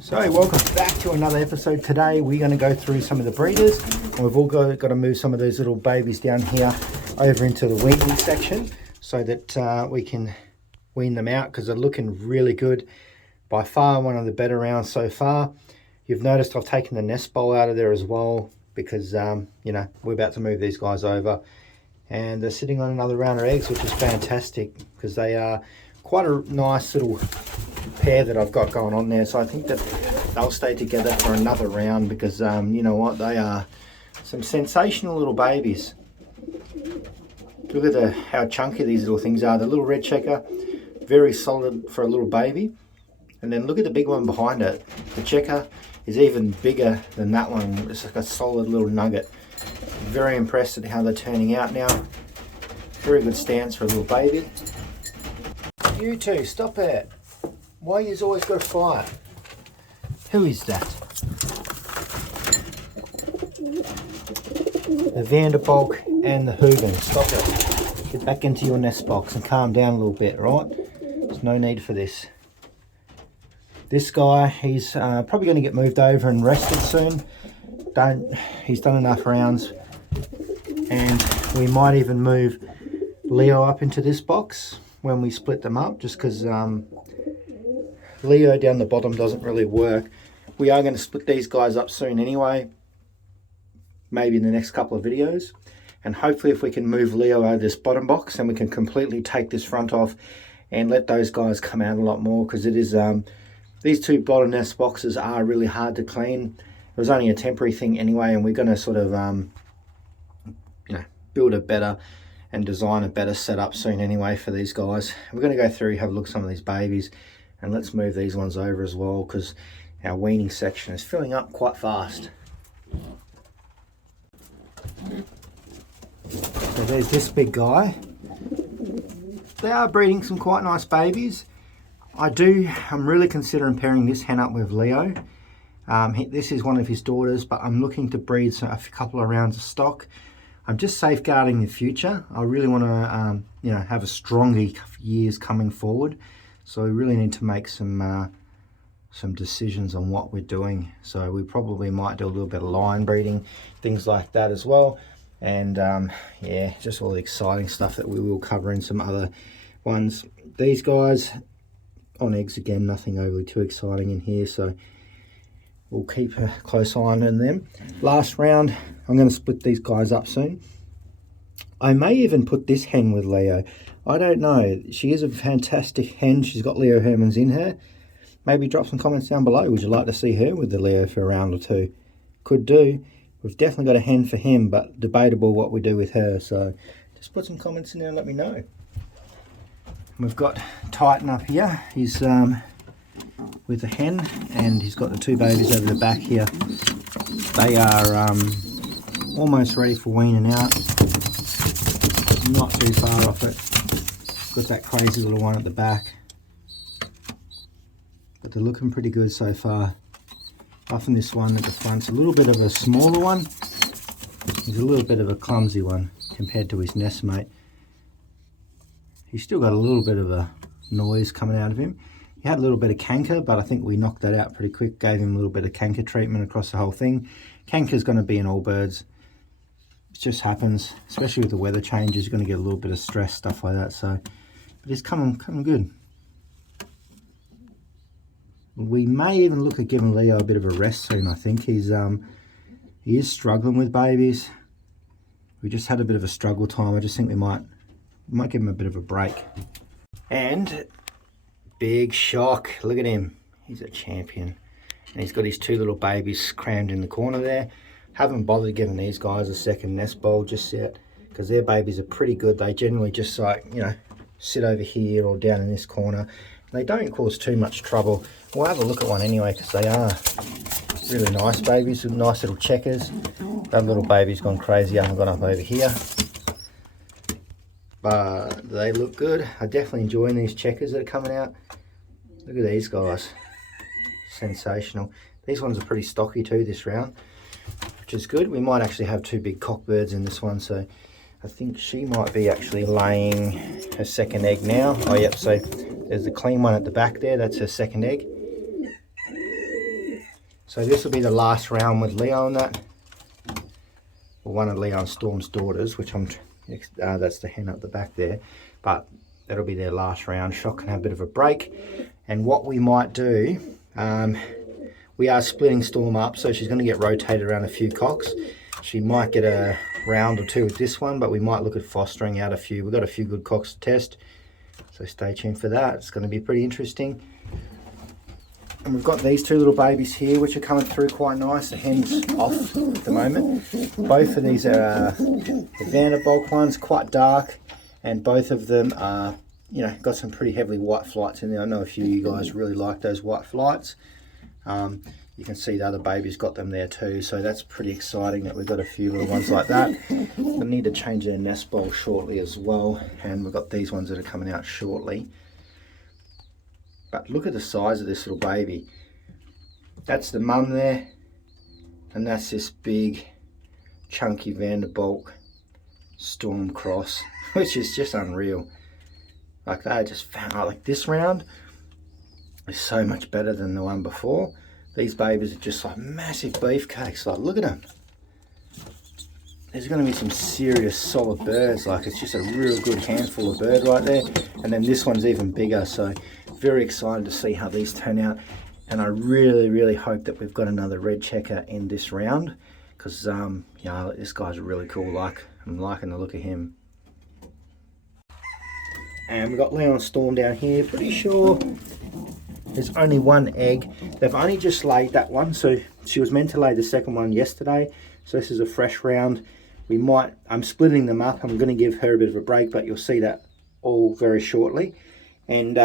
So welcome back to another episode. Today we're going to go through some of the breeders, and we've all got to move some of those little babies down here over into the weaning section so that we can wean them out, because they're looking really good. By far one of the better rounds so far. You've noticed I've taken the nest bowl out of there as well, because you know, we're about to move these guys over, and they're sitting on another round of eggs, which is fantastic because they are quite a nice little pair that I've got going on there. So I think that they'll stay together for another round, because you know what, they are some sensational little babies. Look at how chunky these little things are. The little red checker, very solid for a little baby. And then look at the big one behind it. The checker is even bigger than that one. It's like a solid little nugget. Very impressed at how they're turning out now. Very good stance for a little baby. You two, stop it. Why you's always got to fight? Who is that? The Vanderbalk and the Hoogan. Stop it. Get back into your nest box and calm down a little bit, right? There's no need for this. This guy, he's probably going to get moved over and rested soon. He's done enough rounds, and we might even move Leo up into this box when we split them up, just because Leo down the bottom doesn't really work. We are going to split these guys up soon anyway, maybe in the next couple of videos, and hopefully if we can move Leo out of this bottom box, then we can completely take this front off and let those guys come out a lot more, because it is these two bottom nest boxes are really hard to clean. It was only a temporary thing anyway, and we're going to sort of you know, build a better and design a better setup soon anyway for these guys. We're going to go through, have a look at some of these babies, and let's move these ones over as well, because our weaning section is filling up quite fast. So there's this big guy. They are breeding some quite nice babies. I'm really considering pairing this hen up with Leo. This is one of his daughters, but I'm looking to breed a couple of rounds of stock. I'm just safeguarding the future. I really want to, you know, have a stronger years coming forward. So we really need to make some decisions on what we're doing. So we probably might do a little bit of line breeding, things like that as well. And yeah, just all the exciting stuff that we will cover in some other ones. These guys on eggs again, nothing overly too exciting in here, so we'll keep a close eye on them. Last round, I'm going to split these guys up soon. I may even put this hen with Leo. I don't know. She is a fantastic hen. She's got Leo Hermans in her. Maybe drop some comments down below. Would you like to see her with the Leo for a round or two? Could do. We've definitely got a hen for him, but debatable what we do with her. So just put some comments in there and let me know. We've got Titan up here. He's with the hen, and he's got the two babies over the back here. They are almost ready for weaning out. Not too far off it. Got that crazy little one at the back, but they're looking pretty good so far. Off in this one at the front's a little bit of a smaller one. He's a little bit of a clumsy one compared to his nestmate. He's still got a little bit of a noise coming out of him. He had a little bit of canker, but I think we knocked that out pretty quick. Gave him a little bit of canker treatment across the whole thing. Canker's going to be in all birds. It just happens, especially with the weather changes. You're going to get a little bit of stress, stuff like that. So, but he's coming good. We may even look at giving Leo a bit of a rest soon. I think he is struggling with babies. We just had a bit of a struggle time. I just think we might give him a bit of a break. And big shock, look at him, he's a champion, and he's got his two little babies crammed in the corner there. Haven't bothered giving these guys a second nest bowl just yet, because their babies are pretty good. They generally just, like, you know, sit over here or down in this corner. They don't cause too much trouble. We'll have a look at one anyway, because they are really nice babies with nice little checkers. That little baby's gone crazy. I haven't gone up over here, but they look good. I'm definitely enjoying these checkers that are coming out. Look at these guys, sensational. These ones are pretty stocky too this round, which is good. We might actually have two big cockbirds in this one, so I think she might be actually laying her second egg now. Oh yep, so there's the clean one at the back there, that's her second egg. So this will be the last round with Leo on that. Well, one of Leo and Storm's daughters, which that's the hen up the back there. But that'll be their last round. Cheq can have a bit of a break. And what we might do, we are splitting Storm up, so she's going to get rotated around a few cocks. She might get a round or two with this one, but we might look at fostering out a few. We've got a few good cocks to test, so stay tuned for that. It's going to be pretty interesting. And we've got these two little babies here, which are coming through quite nice. The hen's off at the moment. Both of these are the Vanderbilt ones, quite dark, and both of them are, you know, got some pretty heavily white flights in there. I know a few of you guys really like those white flights. You can see the other baby's got them there too, so that's pretty exciting that we've got a few little ones like that. We need to change their nest bowl shortly as well, and we've got these ones that are coming out shortly. But look at the size of this little baby. That's the mum there, and that's this big, chunky Vanderbilt Storm cross, which is just unreal. Like they just found, like this round is so much better than the one before. These babies are just like massive beefcakes. Like, look at them. There's going to be some serious solid birds. Like, it's just a real good handful of bird right there. And then this one's even bigger. So very excited to see how these turn out. And I really, really hope that we've got another red checker in this round, because yeah, this guy's really cool. Like, I'm liking the look of him. And we've got Leo and Storm down here. Pretty sure there's only one egg. They've only just laid that one, so she was meant to lay the second one yesterday. So this is a fresh round. I'm splitting them up. I'm going to give her a bit of a break, but you'll see that all very shortly. And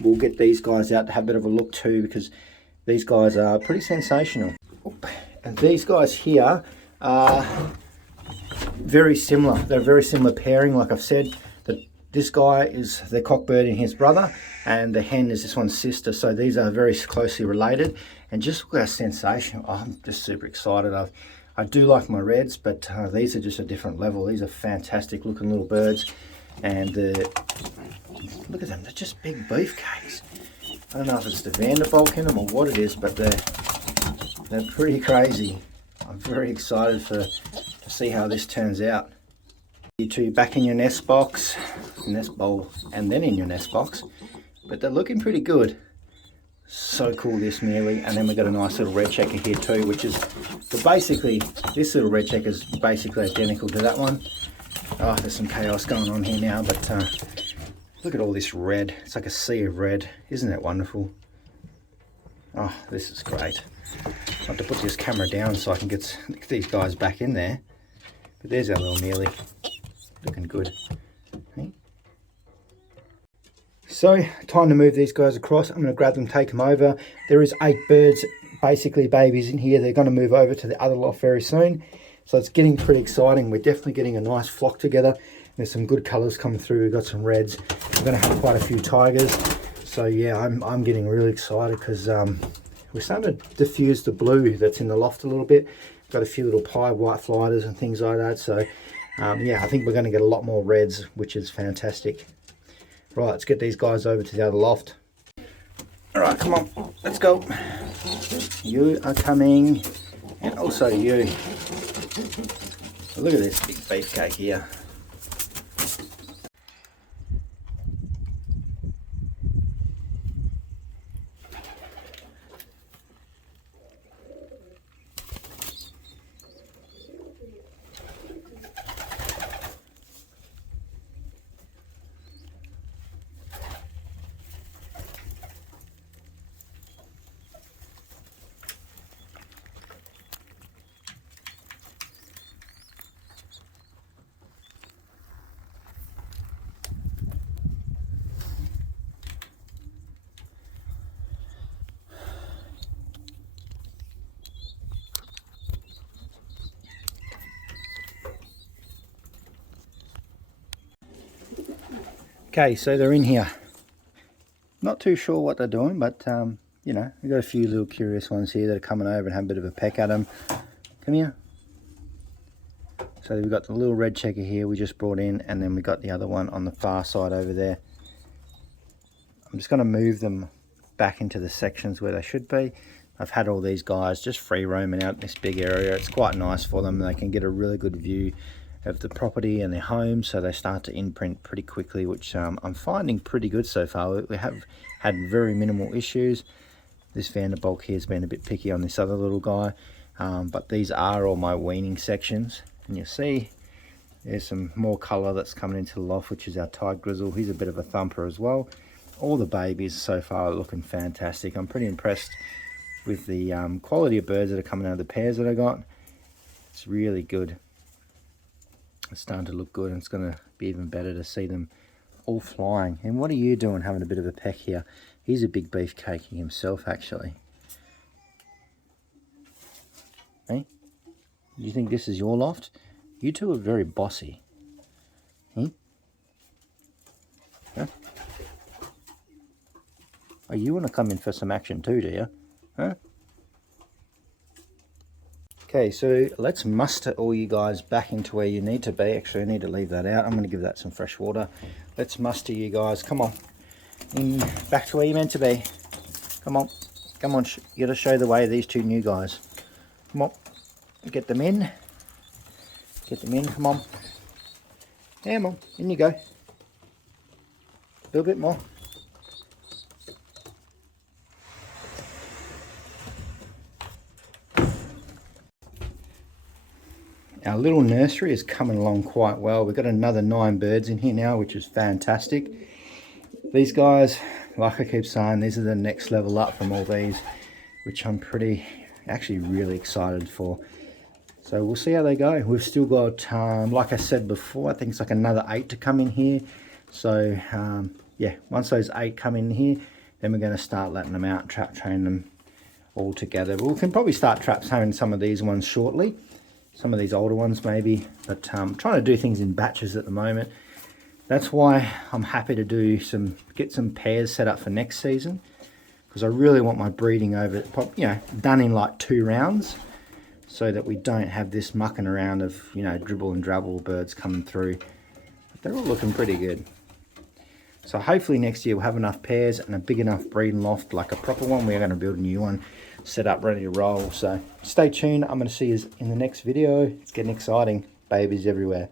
we'll get these guys out to have a bit of a look too, because these guys are pretty sensational. And these guys here are very similar. They're a very similar pairing, like I've said. This guy is the cockbird and his brother, and the hen is this one's sister. So these are very closely related, and just look how sensational. Oh, I'm just super excited. I do like my reds, but these are just a different level. These are fantastic looking little birds, and look at them. They're just big beefcakes. I don't know if it's the Vanderbilt in them or what it is, but they're pretty crazy. I'm very excited to see how this turns out. You two back in your nest box, nest bowl, and then in your nest box, but they're looking pretty good. So cool, this Mealy. And then we've got a nice little red checker here too, which is, so basically this little red checker is basically identical to that one. Oh, there's some chaos going on here now, but look at all this red. It's like a sea of red. Isn't that wonderful? Oh, this is great. I have to put this camera down so I can get these guys back in there. But there's our little Mealy. Looking good. Okay. So, time to move these guys across. I'm going to grab them, take them over. There is 8 birds, basically babies in here. They're going to move over to the other loft very soon. So it's getting pretty exciting. We're definitely getting a nice flock together. There's some good colours coming through. We've got some reds. We're going to have quite a few tigers. So yeah, I'm getting really excited because we're starting to diffuse the blue that's in the loft a little bit. Got a few little pie white flighters and things like that. So yeah, I think we're going to get a lot more reds, which is fantastic. Right, let's get these guys over to the other loft. All right, come on, let's go. You are coming, and also you. Look at this big beefcake here. Okay, so they're in here. Not too sure what they're doing, but you know, we've got a few little curious ones here that are coming over and have a bit of a peck at them. Come here. So we've got the little red checker here we just brought in, and then we got the other one on the far side over there. I'm just going to move them back into the sections where they should be. I've had all these guys just free roaming out in this big area. It's quite nice for them. They can get a really good view of the property and their home, so they start to imprint pretty quickly, which I'm finding pretty good so far. We have had very minimal issues. This Vanderbilt here has been a bit picky on this other little guy, but these are all my weaning sections, and you'll see there's some more colour that's coming into the loft, which is our Tide Grizzle. He's a bit of a thumper as well. All the babies so far are looking fantastic. I'm pretty impressed with the quality of birds that are coming out of the pairs that I got. It's really good. It's starting to look good, and it's going to be even better to see them all flying. And what are you doing having a bit of a peck here? He's a big beefcake himself, actually. Hey? Do you think this is your loft? You two are very bossy. Hmm? Huh? Oh, you want to come in for some action too, do you? Huh? Okay, so let's muster all you guys back into where you need to be. Actually, I need to leave that out. I'm going to give that some fresh water. Let's muster you guys. Come on. Back to where you're meant to be. Come on. Come on. You got to show the way, these two new guys. Come on. Get them in. Get them in. Come on. Come on. In you go. A little bit more. Our little nursery is coming along quite well. We've got another 9 birds in here now, which is fantastic. These guys, like I keep saying, these are the next level up from all these, which I'm actually really excited for. So we'll see how they go. We've still got, like I said before, I think it's like another 8 to come in here. So yeah, once those 8 come in here, then we're going to start letting them out and trap train them all together. But we can probably start trap training some of these ones shortly. Some of these older ones maybe, but I'm trying to do things in batches at the moment. That's why I'm happy to get some pairs set up for next season, because I really want my breeding done in like 2 rounds, so that we don't have this mucking around of, dribble and drabble birds coming through. But they're all looking pretty good. So hopefully next year we'll have enough pairs and a big enough breeding loft, like a proper one. We're going to build a new one, set up, ready to roll. So stay tuned. I'm going to see you in the next video. It's getting exciting. Babies everywhere.